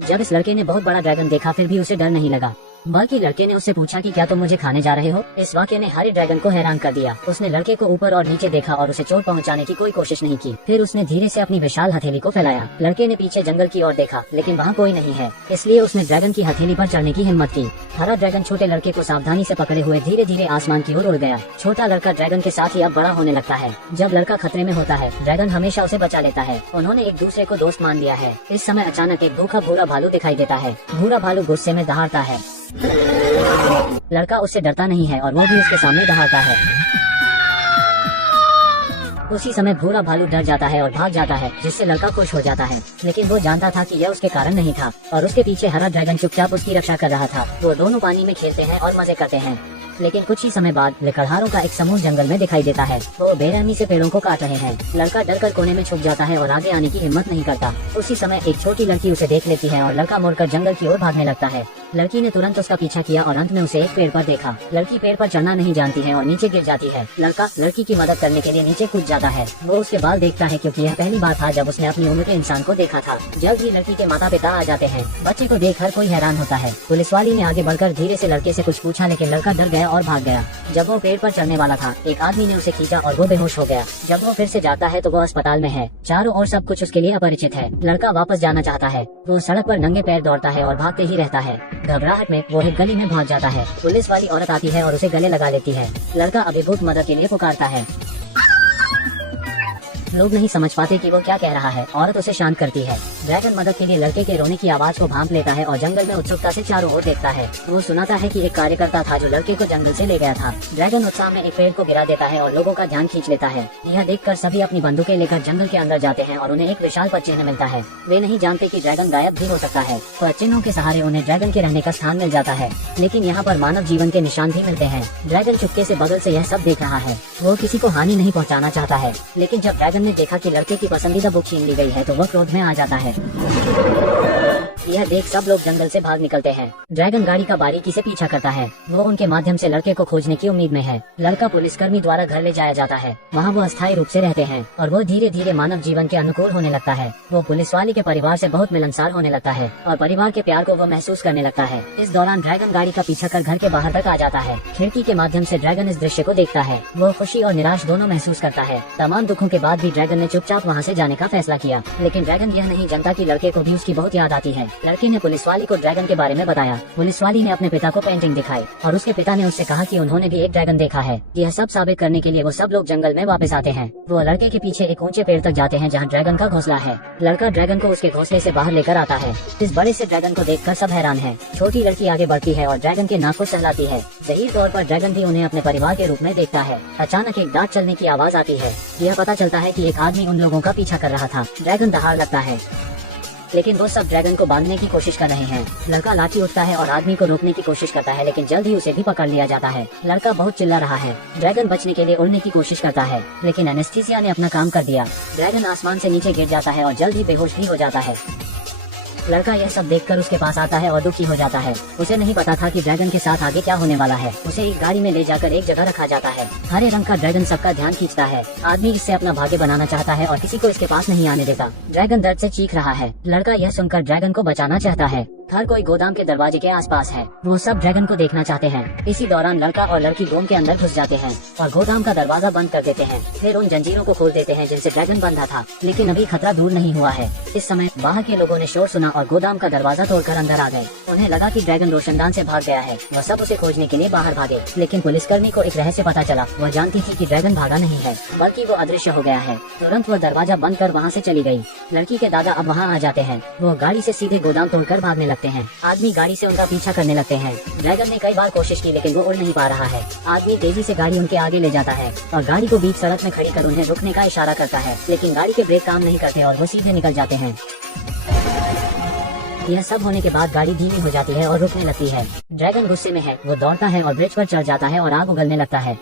जब इस लड़के ने बहुत बड़ा ड्रैगन देखा फिर भी उसे डर नहीं लगा, बल्कि लड़के ने उससे पूछा कि क्या तुम मुझे खाने जा रहे हो। इस वाक्य ने हरे ड्रैगन को हैरान कर दिया। उसने लड़के को ऊपर और नीचे देखा और उसे चोट पहुंचाने की कोई कोशिश नहीं की। फिर उसने धीरे से अपनी विशाल हथेली को फैलाया। लड़के ने पीछे जंगल की ओर देखा, लेकिन वहाँ कोई नहीं है, इसलिए उसने ड्रैगन की हथेली पर चढ़ने की हिम्मत की। हरा ड्रैगन छोटे लड़के को सावधानी से पकड़े हुए धीरे धीरे आसमान की ओर उड़ गया। छोटा लड़का ड्रैगन के साथ ही अब बड़ा होने लगता है। जब लड़का खतरे में होता है, ड्रैगन हमेशा उसे बचा लेता है। उन्होंने एक दूसरे को दोस्त मान लिया है। इस समय अचानक एक भूखा भूरा भालू दिखाई देता है। भूरा भालू गुस्से में दहाड़ता है। लड़का उससे डरता नहीं है और वो भी उसके सामने दहाड़ता है। उसी समय भूरा भालू डर जाता है और भाग जाता है, जिससे लड़का खुश हो जाता है। लेकिन वो जानता था कि यह उसके कारण नहीं था और उसके पीछे हरा ड्रैगन चुपचाप उसकी रक्षा कर रहा था। वो दोनों पानी में खेलते हैं और मजे करते हैं। लेकिन कुछ ही समय बाद लकड़हारों का एक समूह जंगल में दिखाई देता है। वो बेरहमी से पेड़ों को काट रहे हैं। लड़का डरकर कोने में छुप जाता है और आगे आने की हिम्मत नहीं करता। उसी समय एक छोटी लड़की उसे देख लेती है और लड़का मुड़कर जंगल की ओर भागने लगता है। लड़की ने तुरंत उसका पीछा किया और अंत में उसे एक पेड़ पर देखा। लड़की पेड़ पर चढ़ना नहीं जानती है और नीचे गिर जाती है। लड़का लड़की की मदद करने के लिए नीचे कूद जाता है। वो उसके बाल देखता है, क्योंकि यह पहली बार था जब उसने अपनी उम्र के इंसान को देखा था। जल्द ही लड़की के माता पिता आ जाते हैं। बच्चे को देख हर कोई हैरान होता है। पुलिस वाली ने आगे बढ़कर धीरे से लड़के से कुछ पूछा, लेकिन लड़का डर गया और भाग गया। जब वो पेड़ पर चढ़ने वाला था, एक आदमी ने उसे खींचा और वो बेहोश हो गया। जब वो फिर से जाता है तो वो अस्पताल में है। चारों ओर सब कुछ उसके लिए अपरिचित है। लड़का वापस जाना चाहता है। वो सड़क पर नंगे पैर दौड़ता है और भागते ही रहता है। घबराहट में वो एक गली में भाग जाता है। पुलिस वाली औरत आती है और उसे गले लगा लेती है। लड़का अभिभूत मदद के लिए पुकारता है। लोग नहीं समझ पाते कि वो क्या कह रहा है। औरत उसे शांत करती है। ड्रैगन मदद के लिए लड़के के रोने की आवाज को भांप लेता है और जंगल में उत्सुकता से चारों ओर देखता है। वो सुनाता है कि एक कार्यकर्ता था जो लड़के को जंगल से ले गया था। ड्रैगन उत्साह में एक पेड़ को गिरा देता है और लोगों का ध्यान खींच लेता है। यह देखकर सभी अपनी बंदूकें लेकर जंगल के अंदर जाते हैं और उन्हें एक विशाल पदचिन्ह मिलता है। वे नहीं जानते कि ड्रैगन गायब भी हो सकता है। पदचिन्हों के सहारे उन्हें ड्रैगन के रहने का स्थान मिल जाता है। लेकिन यहाँ पर मानव जीवन के निशान भी मिलते हैं। ड्रैगन चुपके से बगल से यह सब देख रहा है। वो किसी को हानि नहीं पहुँचाना चाहता है। लेकिन जब ड्रैगन ने देखा कि लड़के की पसंदीदा बुक छीन ली गई है तो वह क्रोध में आ जाता है। यह देख सब लोग जंगल से भाग निकलते हैं। ड्रैगन गाड़ी का बारीकी से पीछा करता है। वो उनके माध्यम से लड़के को खोजने की उम्मीद में है। लड़का पुलिसकर्मी द्वारा घर ले जाया जाता है। वहाँ वो अस्थायी रूप से रहते हैं और वो धीरे धीरे मानव जीवन के अनुकूल होने लगता है। वो पुलिस वाली के परिवार से बहुत मिलनसार होने लगता है और परिवार के प्यार को वो महसूस करने लगता है। इस दौरान ड्रैगन गाड़ी का पीछा कर घर के बाहर तक आ जाता है। खिड़की के माध्यम से ड्रैगन इस दृश्य को देखता है। वो खुशी और निराश दोनों महसूस करता है। तमाम दुखों के बाद भी ड्रैगन ने चुपचाप वहाँ से जाने का फैसला किया। लेकिन ड्रैगन यह नहीं जानता कि लड़के को भी उसकी बहुत याद आती है। लड़के ने पुलिस वाली को ड्रैगन के बारे में बताया। पुलिस वाली ने अपने पिता को पेंटिंग दिखाई और उसके पिता ने उससे कहा कि उन्होंने भी एक ड्रैगन देखा है। यह सब साबित करने के लिए वो सब लोग जंगल में वापस आते हैं। वो लड़के के पीछे एक ऊंचे पेड़ तक जाते हैं जहाँ ड्रैगन का घोंसला है। लड़का ड्रैगन को उसके घोंसले से बाहर लेकर आता है। इस बड़े से ड्रैगन को देखकर सब हैरान है। छोटी लड़की आगे बढ़ती है और ड्रैगन के नाक को सहलाती है। ज़हीर तौर पर ड्रैगन भी उन्हें अपने परिवार के रूप में देखता है। अचानक एक दांत चलने की आवाज आती है। यह पता चलता है कि एक आदमी उन लोगों का पीछा कर रहा था। ड्रैगन दहाड़ लगता है, लेकिन वो सब ड्रैगन को बांधने की कोशिश कर रहे हैं। लड़का लाठी उठता है और आदमी को रोकने की कोशिश करता है, लेकिन जल्द ही उसे भी पकड़ लिया जाता है। लड़का बहुत चिल्ला रहा है। ड्रैगन बचने के लिए उड़ने की कोशिश करता है, लेकिन एनेस्थीसिया ने अपना काम कर दिया। ड्रैगन आसमान से नीचे गिर जाता है और जल्द ही बेहोश भी हो जाता है। लड़का यह सब देखकर उसके पास आता है और दुखी हो जाता है। उसे नहीं पता था कि ड्रैगन के साथ आगे क्या होने वाला है। उसे एक गाड़ी में ले जाकर एक जगह रखा जाता है। हरे रंग का ड्रैगन सबका ध्यान खींचता है। आदमी इससे अपना भाग्य बनाना चाहता है और किसी को इसके पास नहीं आने देता। ड्रैगन दर्द से चीख रहा है। लड़का यह सुनकर ड्रैगन को बचाना चाहता है। हर कोई गोदाम के दरवाजे के आसपास है। वो सब ड्रैगन को देखना चाहते हैं। इसी दौरान लड़का और लड़की गोदाम के अंदर घुस जाते हैं और गोदाम का दरवाजा बंद कर देते हैं। फिर उन जंजीरों को खोल देते हैं जिनसे ड्रैगन बंधा था। लेकिन अभी खतरा दूर नहीं हुआ है। इस समय बाहर के लोगों ने शोर सुना और गोदाम का दरवाजा तोड़कर अंदर आ गए। उन्हें लगा कि ड्रैगन रोशनदान से भाग गया है। वह सब उसे खोजने के लिए बाहर भागे। लेकिन पुलिसकर्मी को एक रहस्य पता चला। वह जानती थी कि ड्रैगन भागा नहीं है, बल्कि वो अदृश्य हो गया है। तुरंत वो दरवाजा बंद कर वहाँ से चली गई। लड़की के दादा अब वहाँ आ जाते हैं। वो गाड़ी से सीधे गोदाम तोड़कर भागने लगते हैं। आदमी गाड़ी से उनका पीछा करने लगते हैं। ड्रैगन ने कई बार कोशिश की, लेकिन वो उड़ नहीं पा रहा है। आदमी तेजी से गाड़ी उनके आगे ले जाता है और गाड़ी को बीच सड़क में खड़ी कर उन्हें रुकने का इशारा करता है। लेकिन गाड़ी के ब्रेक काम नहीं करते और वो सीधे निकल जाते हैं। यह सब होने के बाद गाड़ी धीमी हो जाती है और रुकने लगती है। ड्रैगन गुस्से में है। वो दौड़ता है और ब्रिज पर चढ़ जाता है और आग उगलने लगता है।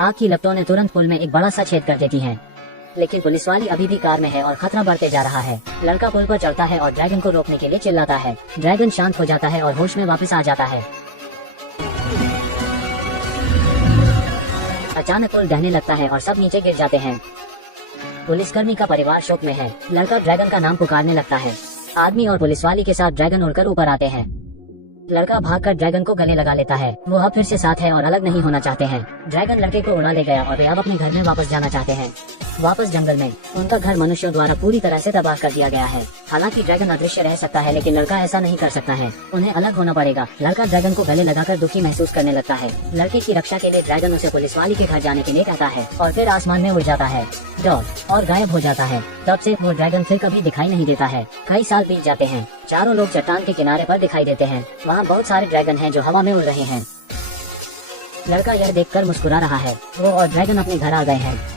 आग की लपटों ने तुरंत पुल में एक बड़ा सा छेद कर देती हैं। लेकिन पुलिस वाली अभी भी कार में है और खतरा बढ़ते जा रहा है। लड़का पुल पर चढ़ता है और ड्रैगन को रोकने के लिए चिल्लाता है। ड्रैगन शांत हो जाता है और होश में वापस आ जाता है। अचानक पुल ढहने लगता है और सब नीचे गिर जाते हैं। पुलिसकर्मी का परिवार शोक में है। लड़का ड्रैगन का नाम पुकारने लगता है। आदमी और पुलिस वाली के साथ ड्रैगन उड़कर ऊपर आते हैं। लड़का भागकर ड्रैगन को गले लगा लेता है। वो अब फिर से साथ है और अलग नहीं होना चाहते हैं। ड्रैगन लड़के को उड़ा ले गया और वे अब अपने घर में वापस जाना चाहते हैं। वापस जंगल में उनका घर मनुष्यों द्वारा पूरी तरह से तबाह कर दिया गया है। हालांकि ड्रैगन अदृश्य रह सकता है, लेकिन लड़का ऐसा नहीं कर सकता है। उन्हें अलग होना पड़ेगा। लड़का ड्रैगन को गले लगाकर दुखी महसूस करने लगता है। लड़के की रक्षा के लिए ड्रैगन उसे पुलिस वाली के घर जाने के लिए कहता है और फिर आसमान में उड़ जाता है और गायब हो जाता है। तब से वो ड्रैगन फिर कभी दिखाई नहीं देता है। कई साल बीत जाते हैं। चारों लोग चट्टान के किनारे पर दिखाई देते हैं। वहाँ बहुत सारे ड्रैगन हैं जो हवा में उड़ रहे हैं। लड़का यह देखकर मुस्कुरा रहा है। वो और ड्रैगन अपने घर आ गए हैं।